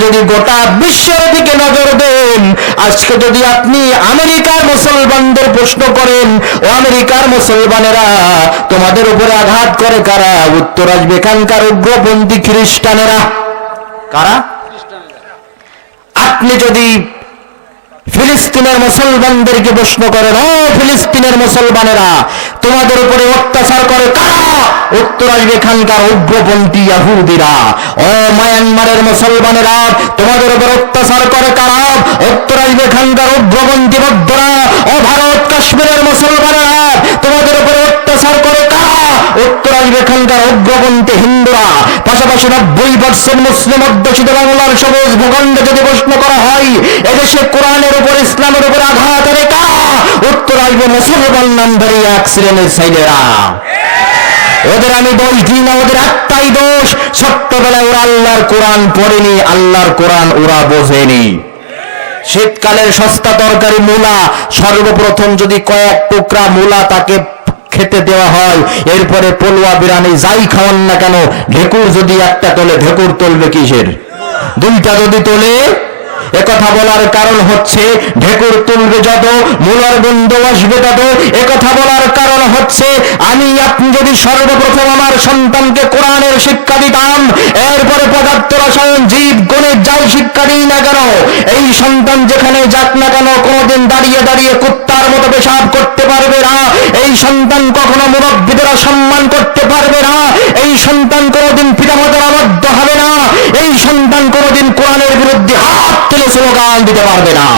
যদি গোটা বিশ্বের দিকে নজর দেন, আজকে যদি আপনি আমেরিকার মুসলমানদের প্রশ্ন করেন, ও আমেরিকার মুসলমানেরা, তোমাদের উপরে আঘাত করে কারা? উত্তর আসবে, এখানকার উগ্রপন্থী খ্রিস্টানেরা। কারা? আপনি যদি ফিলিস্তিনের মুসলমানদেরকে প্রশ্ন করেন ও ফিলিস্তিনের মুসলমানেরা, তোমাদের উপরে অত্যাচার করে কারা? উত্তর আসবে এখানকার উগ্রপন্থী ইয়াহুদিরা, ও মায়ানমারের মুসলমানেরা, তোমাদের উপর অত্যাচার করে কারা? উত্তর আসবে এখানকার উগ্রপন্থী উত্তর আসবে এখানকার উগ্রপন্থী হিন্দুরা, পাশাপাশি নব্বই পার্সেন্ট মুসলিম অধ্যুষিত বাংলার সবুজ ভূখণ্ডে যদি প্রশ্ন করা হয়, এদেশে কোরআনের উপর, ইসলামের উপর আঘাত হবে কারা? উত্তর আসবে মুসলমান এক শ্রেণির সাইডেরা ওদের আমি দোষ দিই না, ওদের একটাই দোষ, ছোট্টবেলায় ওরা আল্লাহর কোরআন পড়েনি, আল্লাহর কোরআন ওরা বোঝেনি। শীতকালের সস্তা তরকারি মূলা, সর্বপ্রথম যদি কয়েক টুকরা মূলা তাকে খেতে দেওয়া হয়। এরপরে পলুয়া বিরানি যাই খাওয়ান না কেন, ঢেকুর যদি একটা তোলে, ঢেকুর তুলবে কিসের? দুইটা যদি তোলে একথা বলার কারণ হচ্ছে ঢেকুর তুলবে যত, মূলার গন্ধ আসবে তত। একথা বলার কারণ হচ্ছে, আমি আপনি যদি সর্বপ্রথম আমার সন্তানকে কোরআনের শিক্ষা দিতাম, এরপরে পদার্থ রসায়ন, জীব, গণিত যাই শিক্ষা দিই না কেন, এই সন্তান যেখানে যাক না কেন, কোনোদিন দাঁড়িয়ে দাঁড়িয়ে কুত্তার মতো পেশাব করতে পারবে না। এই সন্তান কখনো মুরব্বীদের সম্মান করতে পারবে না। এই সন্তান কোনোদিন পিতামাতার আবদ্ধ হবে না। এই সন্তান কোনোদিন কোরআনের বিরুদ্ধে হাত তুলে স্লোগান দিতে পারবে না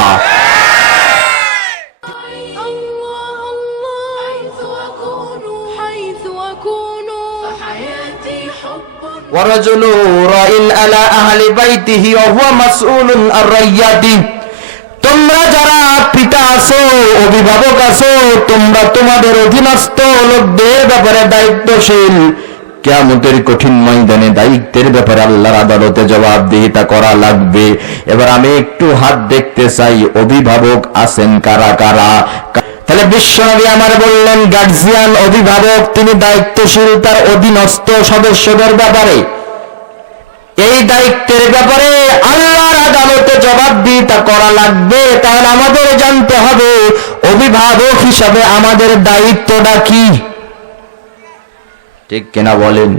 الله الله حيث أكون حيث أكون فحياتي حب ورجل راء على أهل بيته وهو مسؤول عن رعيته তোমরা যারা পিতা আছো অভিভাবক আছো তোমরা তোমাদের অধীনস্থ লোকদের ব্যাপারে দায়িত্বশীল কেয়ামতের কঠিন ময়দানে দায়িত্বের ব্যাপারে আল্লাহর আদালতে জবাবদিহিতা করা লাগবে। এবার আমি একটু হাত দেখতে চাই, অভিভাবক আছেন কারা কারা? তাহলে বিশ্বনবী আমার বললেন, গার্জিয়ান, অভিভাবক, তিনি দায়িত্বশীল, তার অধীনস্থ সদস্যদের ব্যাপারে। এই দায়িত্বের ব্যাপারে আল্লাহর আদালতে জবাবদিহিতা করা লাগবে, তাহলে আমাদের জানতে হবে, অভিভাবক হিসাবে আমাদের দায়িত্বটা কি? ঠিক কিনা বলেন?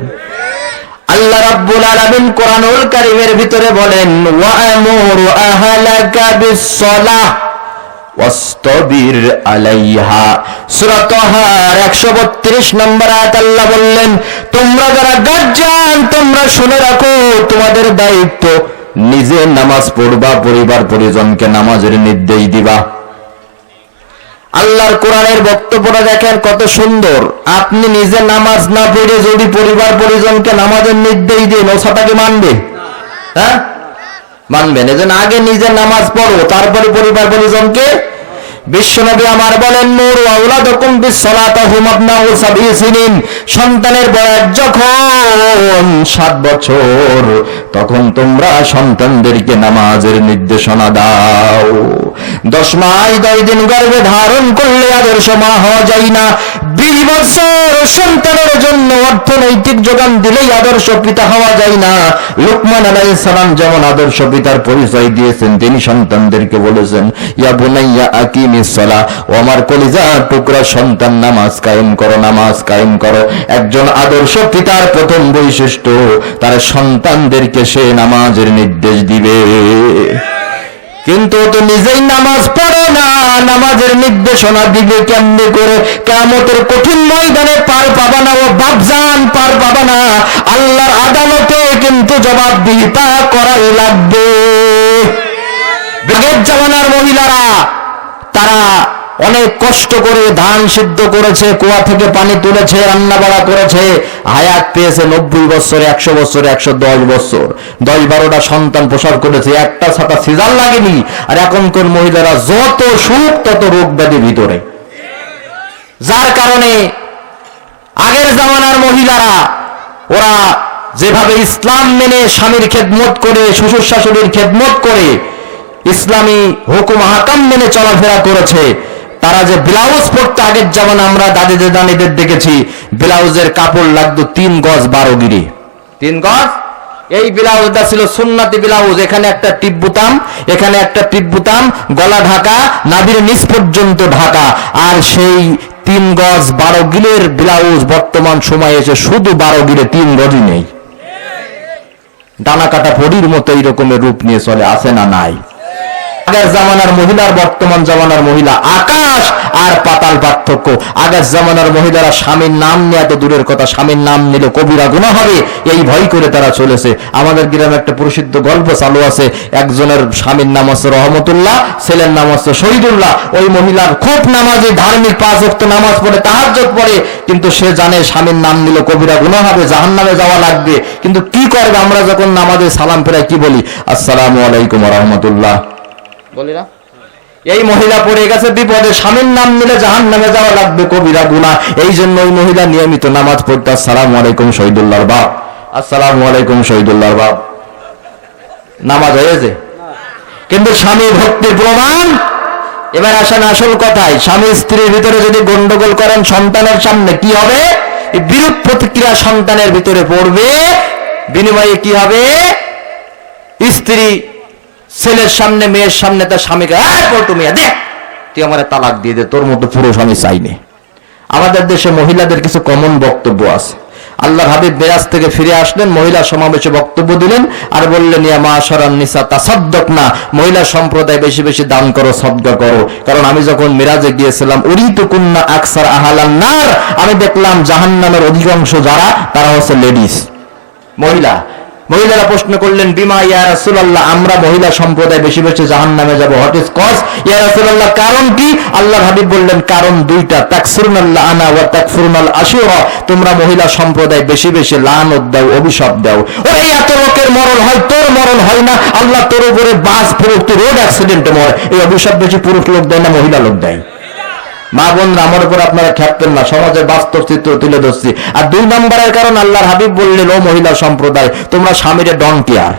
আল্লাহ রাব্বুল আলামিন কোরআনুল কারীমের ভিতরে বলেন, ওয়া'মুর আহলাকা বিস-সালাহ ওয়াস্তাবির আলাইহা। সূরা তাহার 132 নম্বর আয়াত আল্লাহ বললেন, তোমরা যারা গার্জিয়ান তোমরা শুনে রাখো, তোমাদের দায়িত্ব নিজে নামাজ পড়বা পরিবার পরিজনকে নামাজের নির্দেশ দিবা। আল্লাহর কোরআনের বক্তব্যটা দেখেন কত সুন্দর। আপনি নিজে নামাজ না পড়ে যদি পরিবার পরিজনকে নামাজের নির্দেশ দিন, ও মানবে? হ্যাঁ? মানবেন এজন্য আগে নিজে নামাজ পড়ো, তারপরে পরিবার পরিজনকে বিশ্বনবী আমার বলেন, নূর আউলাদকুম বিসসালাতাহুম আবনাউ সাবি সিনিন সন্তানের বয়স যখন সাত বছর, তখন তোমরা সন্তানদেরকে নামাজের নির্দেশনা দাও। দশ মাস দশ দিন গর্ভে ধারণ করলে আদর্শ মা হওয়া যায় না। বিশ বছর সন্তানের জন্য অর্থনৈতিক যোগান দিলেই আদর্শ পিতা হওয়া যায় না। লোকমান আলাইহিস সালাম যেমন আদর্শ পিতার পরিচয় দিয়েছেন, তিনি সন্তানদেরকে বলেছেন, ইয়া বুনাইয়া আকিমিস সালাহ ও আমার কলিজা টুকরা সন্তান, নামাজ কায়েম করো, নামাজ কায়েম করো। একজন আদর্শ পিতার প্রথম বৈশিষ্ট্য, তার সন্তানদেরকে সে নামাজের নির্দেশ দিবে। কিন্তু তো নিজেই নামাজ পড়ে না, নামাজের নির্দেশনা দিবে কেমনি করে? কেমতের কঠিন ময়দানে পার পাবা না, ও বাপজান পার পাবা না। আল্লাহর আদালতে কিন্তু জবাবদিহিতা করাই লাগবে। ব্রিগেড জামানার মহিলারা, তারা অনেক কষ্ট করে ধান সিদ্ধ করেছে, কুয়া থেকে পানি তুলেছে, রান্না বাড়া করেছে। হায়াত পেয়েছে নব্বই বছর, একশো বছর, একশো দশ বছর। দশ বারোটা সন্তান প্রসার করেছে, একটা ছাতা সিজার লাগেনি। আর এখনকার মহিলারা যত সুখ, তত রোগ ব্যাধি ভিতরে। যার কারণে আগের জামানার মহিলারা, ওরা যেভাবে ইসলাম মেনে স্বামীর খেদমত করে, শ্বশুর শাশুড়ির খেদমত করে, ইসলামী হুকুম হাকাম মেনে চলাফেরা করেছে তারা যে ব্লাউজ পরতে আগের যেমন আমরা দাদিদের দানিদের দেখেছি, ব্লাউজের কাপড় লাগতো তিন গজ বারো গিরি। তিন গজ? এই ব্লাউজটা ছিল সুন্নাতি ব্লাউজ, এখানে একটা টিপ বুতাম এখানে একটা টিপ বুতাম গলা ঢাকা, নাভির নিচ পর্যন্ত ঢাকা। আর সেই তিন গজ বারো গিলের ব্লাউজ বর্তমান সময়ে এসে শুধু বারো গিলে তিন গজই নেই। ডানা কাটা পরির মতো এই রকমের রূপ নিয়ে চলে, আসে না নাই। আগের জামানার মহিলার বর্তমান জামানার মহিলা আকাশ আর পাতাল পার্থক্য। আগের জামানার মহিলারা স্বামীর নাম নিয়ে এত দূরের কথা, স্বামীর নাম নিলে কবিরা গুণা হবে, এই ভয় করে তারা চলেছে। আমাদের গ্রামে একটা প্রসিদ্ধ গল্প চালু আছে, একজনের স্বামীর নাম হচ্ছে রহমতুল্লাহ, ছেলের নাম হচ্ছে শহীদুল্লাহ। ওই মহিলার খুব নামাজে, ধার্মিক পাঁচ ওয়াক্ত নামাজ পড়ে, তাহাজ্জুদ পড়ে, কিন্তু সে জানে স্বামীর নাম নিলে কবিরা গুণা হবে জাহান নামে যাওয়া লাগবে। কিন্তু কি করবে আমরা যখন নামাজে সালাম ফেরাই কি বলি? আসসালামু আলাইকুম রহমতুল্লাহ। বলি এই মহিলা পড়ে গেছে বিপদে, স্বামীর নাম নিলে জাহান নামে যাওয়া লাগবে কবিরা গুনা এই জন্য ওই মহিলা নিয়মিত নামাজ পড়তে আসসালামু আলাইকুম শহীদুল্লাহর বাপ। আসসালামু আলাইকুম শহীদুল্লাহর বাপ। নামাজ হয়েছে? কিন্তু স্বামী ভক্তির প্রমাণ? এবার আসেন আসল কথায়, স্বামী স্ত্রীর ভিতরে যদি গন্ডগোল করেন সন্তানের সামনে কি হবে? বিরূপ প্রতিক্রিয়া সন্তানের ভিতরে পড়বে। বিনিময়ে কি হবে? স্ত্রী ছেলের সামনে, মেয়ের সামনে তার স্বামীকে, "এই পল্টু মিয়া, দে! তুই আমার তালাক দিয়ে দে, তোর মতো পুরুষ আমি চাইনি। আমাদের দেশে মহিলাদের কিছু কমন বক্তব্য আছে। আল্লাহ হাবিব বেরাজ থেকে ফিরে আসলেন, মহিলা সমাবেশে বক্তব্য দিলেন আর বললেন, ইয়া মা সরান নিসা, তাসাদ্দক না, মহিলা সম্প্রদায় বেশি বেশি দান করো, সদ্গা করো। কারণ আমি যখন মিরাজে গিয়েছিলাম, উরিত কুন্না আকসার আহালান নার, আমি দেখলাম জাহান্নামের অধিকাংশ যারা, তারা হচ্ছে লেডিস মহিলা মহিলারা প্রশ্ন করলেন, বিমা ইয়া রাসূলুল্লাহ? আমরা মহিলা সম্প্রদায় বেশি বেশি জাহান্নামে যাব। হোয়াট ইজ কজ ইয়া রাসূলুল্লাহ, কারণ কি? আল্লাহ হাবিব বললেন, কারণ দুইটা। তাকসুরুনাল্লাহ আনা ওয়া তাকফুরুনাল আশুরা। তোমরা মহিলা সম্প্রদায় বেশি বেশি লানত দাও, অভিশাপ দাও। ওরে, এত লোকের মরণ হয়, তোর মরণ হয় না। আল্লাহ তোর উপরে বাস পুরুষ তুই রোড অ্যাক্সিডেন্টে মর। এই অভিশাপ বেশি পুরুষ লোক দেয় না, মহিলা লোক দেয়। মা বোনরা, আমার উপর আপনারা খ্যাপতেন না, সমাজের বাস্তব চিত্র তুলে ধরছি। আর দুই নম্বরের কারণ আল্লাহর হাবিব বললেন, ও মহিলা সম্প্রদায়, তোমরা স্বামীরে ডন কেয়ার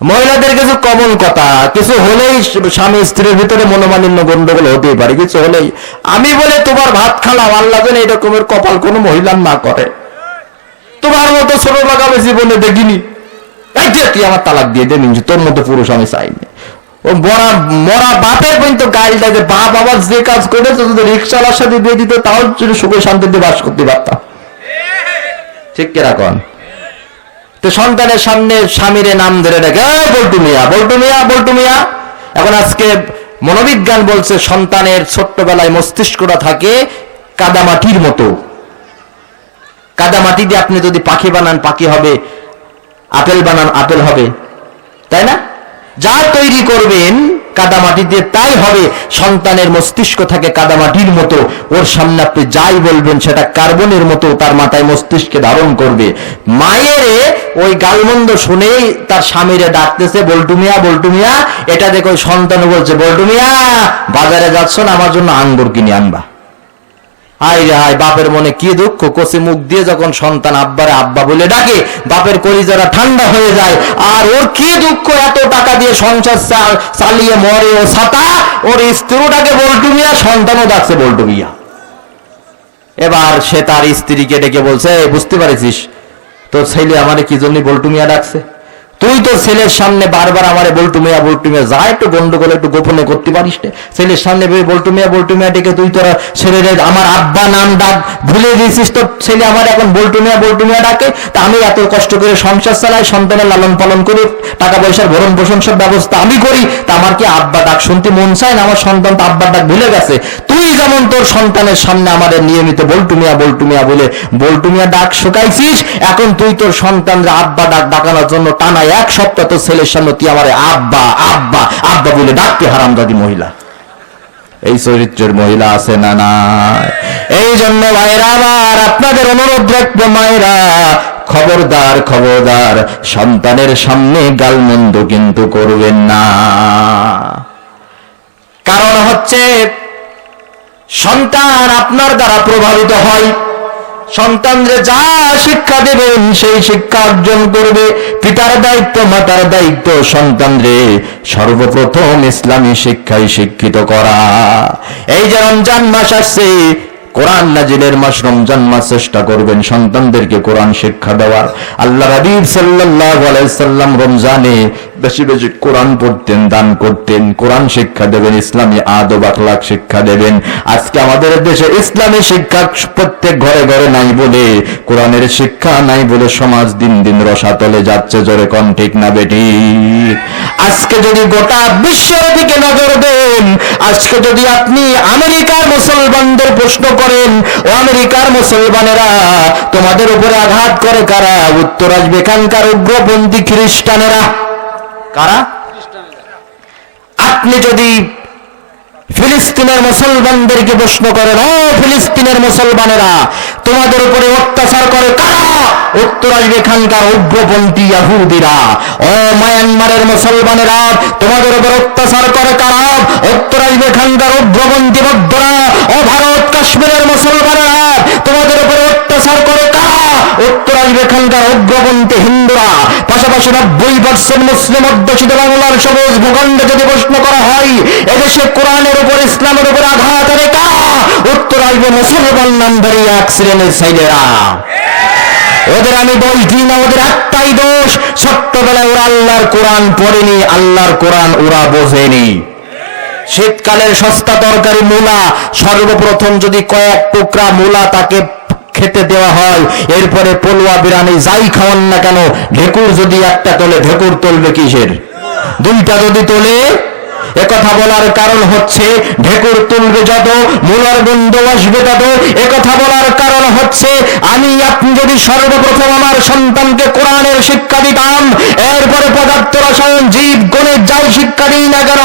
মহিলাদের কিছু কমন কথা, কিছু হলেই স্বামী স্ত্রীর ভিতরে মনোমালিন্য গন্ডগোল হতেই পারে, কিছু হলেই। আমি বলে তোমার ভাত খালাম, আল্লাহ যেন এই রকমের কপাল কোনো মহিলার না করে। তোমার মতো ছোট লাগাবে জীবনে দেখিনি। এই তুই আমার তালাক দিয়ে দে তোর মতো পুরুষ আমি চাইনি। ও মরা মরা বাপের পর্যন্ত দেয় যে বাপ আবার যে কাজ করেছে, যদি রিক্সাওয়ালার সাথে দিয়ে দিত, তাও যদি সুখে শান্তিতে বাস করতে পারতাম ঠিক কীরকম তো সন্তানের সামনে স্বামীরে নাম ধরে "এই বল্টু মিয়া বল্টু মিয়া বল্টু মিয়া। এখন আজকে মনোবিজ্ঞান বলছে, সন্তানের ছোট্টবেলায় মস্তিষ্কটা থাকে কাদামাটির মতো। কাদামাটি দিয়ে আপনি যদি পাখি বানান, পাখি হবে, আপেল বানান, আপেল হবে। তাই না? যা তৈরি করবেন কাদামাটি দিয়ে, তাই হবে সন্তানের মস্তিষ্ক থাকে কাদামাটির মতো। ওর সামনে আপনি যাই বলবেন, সেটা কার্বনের মতো তার মাথায় মস্তিষ্কে ধারণ করবে। মায়ের ওই গালমন্দ শুনেই তার স্বামীরে ডাকতেছে, বল্টু মিয়া বল্টু মিয়া, এটা দেখে সন্তান বলছে, বল্টু মিয়া, বাজারে যাচ্ছ না, আমার জন্য আঙ্গুর কিনে আনবা। হাই রে হাই বাপের মনে কি দুঃখ? কষে মুখ দিয়ে যখন সন্তান আব্বারে আব্বা বলে ডাকে, বাপের কলিজারা ঠান্ডা হয়ে যায়। আর ওর কি দুঃখ? এত টাকা দিয়ে সংসার চালিয়ে মরে ও ছাতা, ওর স্ত্রীটাকে বল্টু মিয়া সন্তানও ডাকছে বল্টু মিয়া এবার সে তার স্ত্রীকে ডেকে বলছে বুঝতে পারছিস? তোর ছেলে আমারে কি জন্য বল্টু মিয়া ডাকছে? তুই তোর ছেলের সামনে বারবার আমারে বল্টু মিয়া বল্টু মিয়া, যা একটু গন্ডগোল, একটু গোপনে করতে পারিস না। ছেলের সামনে বল্টু মিয়া বল্টু মিয়া ডেকে তুই তোরা ছেলের আমার আব্বা নাম ডাক, ভুলে দিয়েছিস তোর ছেলে আমার এখন বল্টু মিয়া বল্টু মিয়া ডাকে? তা আমি এত কষ্ট করে সংসার চালাই, সন্তানের লালন পালন করি, টাকা পয়সার ভরণ পোষণ সব ব্যবস্থা আমি করি, তা আমার কি আব্বা ডাক শুনতে মন চায় না? আমার সন্তান তো আব্বার ডাক ভুলে গেছে। তুই যেমন তোর সন্তানের সামনে আমাদের নিয়মিত বল্টু মিয়া বল্টু মিয়া বলে, বল্টু মিয়া ডাক শুকাইছিস, এখন তুই তোর সন্তানরা আব্বা ডাক ডাকানোর জন্য টানা এক সপ্তাহ তোর ছেলের সামনে তুই আমার আব্বা আব্বা আব্বা বলে ডাকতে হারামদাদি মহিলা। এই চরিত্রের মহিলা আছে না না এই জন্য ভাইরা আবার আপনাদের অনুরোধ রাখব মায়েরা, খবরদার খবরদার, সন্তানের সামনে গালমন্দ কিন্তু করবেন না। কারণ হচ্ছে, সন্তান আপনার দ্বারা প্রভাবিত হয়। সন্তানরে যা শিক্ষা দেবেন, সেই শিক্ষা অর্জন করবে। পিতার দায়িত্ব, মাতার দায়িত্ব সন্তান রে সর্বপ্রথম ইসলামী শিক্ষায় শিক্ষিত করা। এই যে রমজান মাস আসছে কোরআন নাজিলের মাস রমজান মাস চেষ্টা করবেন, সন্তানদেরকে কোরআন শিক্ষা দেওয়ার। আল্লাহ হাবিব সাল্লাল্লাহু আলাইহি সাল্লাম রমজানে বেশি বেশি কোরআন পড়তেন, দান করতেন। কোরআন শিক্ষা দেবেন, ইসলামী আদব আখলাক শিক্ষা দেবেন। আজকে আমাদের দেশে ইসলামী শিক্ষা প্রত্যেক ঘরে ঘরে নাই বলে, কোরআনের শিক্ষা নাই বলে সমাজ দিন দিন রসাতলে যাচ্ছে, জোরে কন ঠিক না বেটি? আজকে যদি গোটা বিশ্বের দিকে নজর দেন আজকে যদি আপনি আমেরিকার মুসলমানদের প্রশ্ন করেন, ও আমেরিকার মুসলমানেরা তোমাদের উপরে আঘাত করে কারা? উত্তর আসবে এখানকার উগ্রপন্থী খ্রিস্টানেরা। কারা? আপনি যদি ফিলিস্তিনের মুসলমানদেরকে প্রশ্ন করেন, ও ফিলিস্তিনের মুসলমানেরা, তোমাদের উপরে অত্যাচার করে কারা? উত্তর আসবে এখানকার উগ্রপন্থী ইয়াহুদিরা। ও মায়ানমারের মুসলমানেরা, তোমাদের উপর অত্যাচার করে কারা? এখানকার ও ভারত, কাশ্মীরের মুসলমানেরা, তোমাদের উপরে অত্যাচার করে ইসলামের উপর আঘাত এক ওদের আমি দিই না, ওদের একটাই দোষ, ছোট্টবেলায় ওরা আল্লাহর কোরআন পড়েনি, আল্লাহর কোরআন ওরা বোঝেনি। শীতকালের সস্তা তরকারি মূলা, সর্বপ্রথম যদি কয়েক টুকরা মূলা তাকে খেতে দেওয়া হয়, এরপরে পলুয়া বিরানি যাই খাওয়ান না কেন, ঢেকুর যদি একটা তোলে, ঢেকুর তুলবে কিসের? দুইটা যদি তোলে একথা বলার কারণ হচ্ছে ঢেকুর তুলবে যত, মূলার বন্ধু আসবে তত। একথা বলার কারণ হচ্ছে আমি আপনি যদি সর্বপ্রথম আমার সন্তানকে কোরআনের শিক্ষা দিতাম, এরপরে পদার্থ রসায়ন জীব গণিত যাই শিক্ষা দিই না কেন,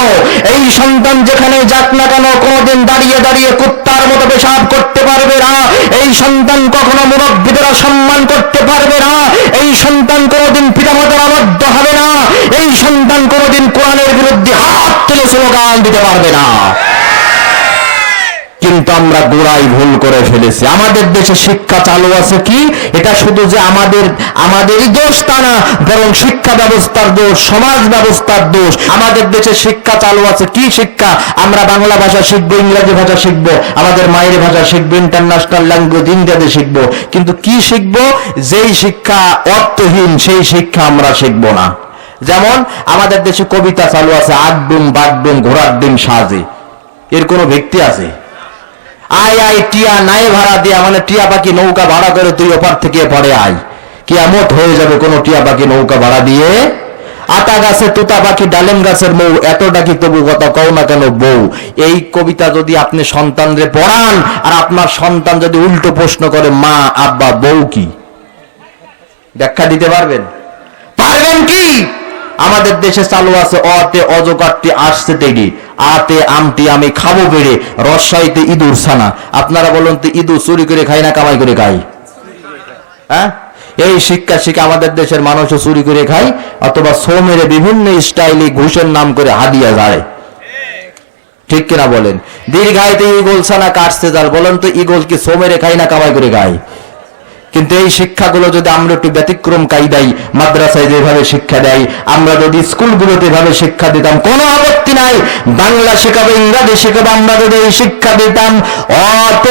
এই সন্তান যেখানে যাক না কেন, কোনোদিন দাঁড়িয়ে দাঁড়িয়ে কুত্তার মতো পেশাব করতে পারবে না। এই সন্তান কখনো মুরব্বীদেরা সম্মান করতে পারবে না। এই সন্তান কোনোদিন পিতামাতার আবদ্ধ হবে না। এই সন্তান কোনোদিন কোরআনের বিরুদ্ধে হাত তুলে স্লোগান দিতে পারবে না। কিন্তু আমরা গোড়াই ভুল করে ফেলেছি। আমাদের দেশে শিক্ষা চালু আছে কি? এটা শুধু যে আমাদের, আমাদেরই দোষ তা না, বরং শিক্ষা ব্যবস্থার দোষ, সমাজ ব্যবস্থার দোষ। আমাদের দেশে শিক্ষা চালু আছে কি শিক্ষা? আমরা বাংলা ভাষা শিখব, ইংরেজি ভাষা শিখব, আমাদের মায়ের ভাষা শিখব ইন্টারন্যাশনাল ল্যাঙ্গুয়েজ ইংরেজি শিখব। কিন্তু কি শিখব? যেই শিক্ষা অর্থহীন, সেই শিক্ষা আমরা শিখব না। যেমন আমাদের দেশে কবিতা চালু আছে আগডুম বাগডুম ঘোড়ার ডিম সাজে। এর কোনো ভিত্তি আছে? আয় আয়, টিয়া নাই ভাড়া দিয়া মানে টিয়া পাখি নৌকা ভাড়া করে তুই ওপার থেকে পরে আয়। কিয়ামত হয়ে যাবে কোনো টিয়া পাখি নৌকা ভাড়া দিয়ে। আতা গাছে তুতা পাখি, ডালেম গাছের মৌ, এত ডাকি তবু কথা কও না কেন বউ? এই কবিতা যদি আপনি সন্তানরে পড়ান, আর আপনার সন্তান যদি উল্টো প্রশ্ন করে, মা, আব্বা, বউ কি? ব্যাখ্যা দিতে পারবেন? পারবেন কি? আমাদের দেশে চালু আছে অতে অজকারটি আসছে তেড়ি আতে আমটি আমি খাব বেড়ে, রসাইতে ইঁদুর ছানা। আপনারা বলুন তো, ইঁদুর চুরি করে খাই না কামাই করে খাই হ্যাঁ? এই শিক্ষা শিক্ষা আমাদের দেশের মানুষও চুরি করে খায়, অথবা সোমেরে বিভিন্ন স্টাইলে ঘুষের নাম করে হাদিয়া যায় ঠিক কিনা বলেন? দীর্ঘায়তে ইগল ছানা কাটতে যার বলেন তো, ইগল কি সোমেরে খাই না কামাই করে খায়? কিন্তু এই শিক্ষাগুলো যদি আমরা একটু ব্যতিক্রম কায়দাই মাদ্রাসায় যেভাবে শিক্ষা দেয়, আমরা যদি স্কুলগুলোতে এভাবে শিক্ষা দিতাম, কোনো আপত্তি নাই। বাংলা শেখাবো, ইংরাজি শেখাবো, আমরা যদি এই শিক্ষা দিতাম, অত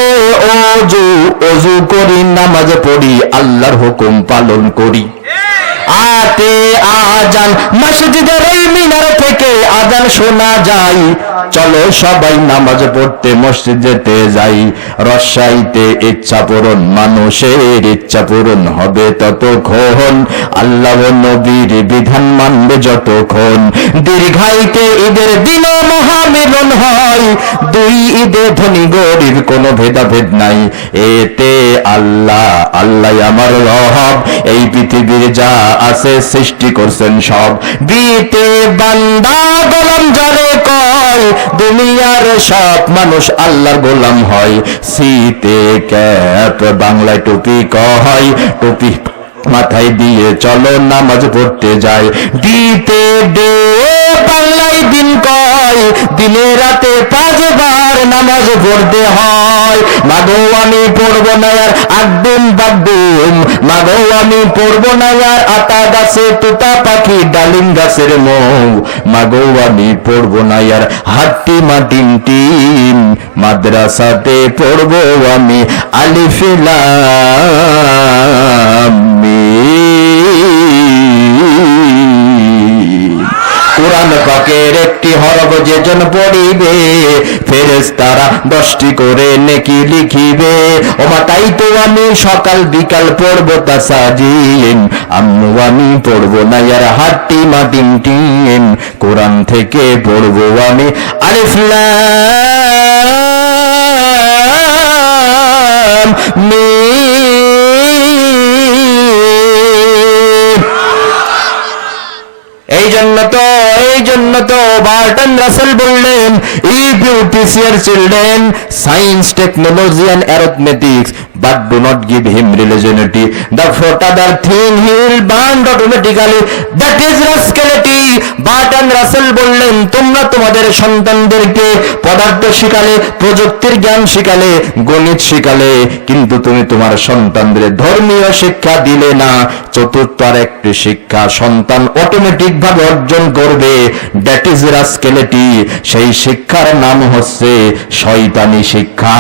অজু অজু করি, নামাজ পড়ি, আল্লাহর হুকুম পালন করি। আতে আজান, মসজিদের মিনার থেকে আজান শোনা যায়। চলো সবাই নামাজ পড়তে মসজিদ যেতে যাই। রসাইতে ইচ্ছা পূরণ, মানুষের ইচ্ছা পূরণ হবে ততক্ষণ। আল্লাহ নবীর বিধান মানবে যতক্ষণ। দীর্ঘাইতে ঈদের দিন মহামিলন হয়। দুই ঈদে ধনী গরিব কোনো ভেদাভেদ নাই। এতে আল্লাহ আল্লাহ আমার রহব এই পৃথিবীর যা আছে সৃষ্টি করছেন সব। বিতে বান্দা গোলাম যারে কয় দুনিয়ার সব মানুষ আল্লাহর গোলাম হয়। শীতে ক্যাপ, বাংলায় টুপি ক হয় টুপি মাথায় দিয়ে চলো, নামাজ পড়তে যায় দিতে দে, বাংলায় কয় দিনে রাতে পাঁচবার নামাজ পড়তে হয়। মাগো আমি পড়ব না আর আগডুম বাগডুম মাগো আমি পড়ব না আর আতা গাছে, তুতা পাখি, ডালিম গাছের মৌ। মাগো আমি পড়ব না আর হাট্টি মাটিন টিন মাদ্রাসাতে পড়ব আমি আলিফিলাম যেজন পড়িবে, ফেরেশতারা দশটি করে নেকি লিখিবে। ওমা, তাই তো আমি সকাল বিকাল পড়ব তা সাজিন আম্মু আমি পড়ব না ইয়ার হাট্টি মাটিন টিন কোরআন থেকে পড়ব আমি লাম এই জন্য তো এই জন্য তো বার্টন রাসেল বললেন if you teach your children science technology and arithmetics but do not give him religiosity the fourth other thing he will burn automatically that is rascality Bertrand Russell বললেন, তোমরা তোমাদের সন্তানদেরকে পদার্থ শিখালে, প্রযুক্তির জ্ঞান শিখালে, গণিত শিখালে, কিন্তু তুমি তোমার সন্তানদের ধর্মীয় শিক্ষা দিলে না। চতুর্থ আর একটি শিক্ষা, সন্তান অটোমেটিক ভাবে অর্জন করবে। দ্যাট ইজ রাস্কেলিটি সেই শিক্ষার নাম হচ্ছে শয়তানি শিক্ষা।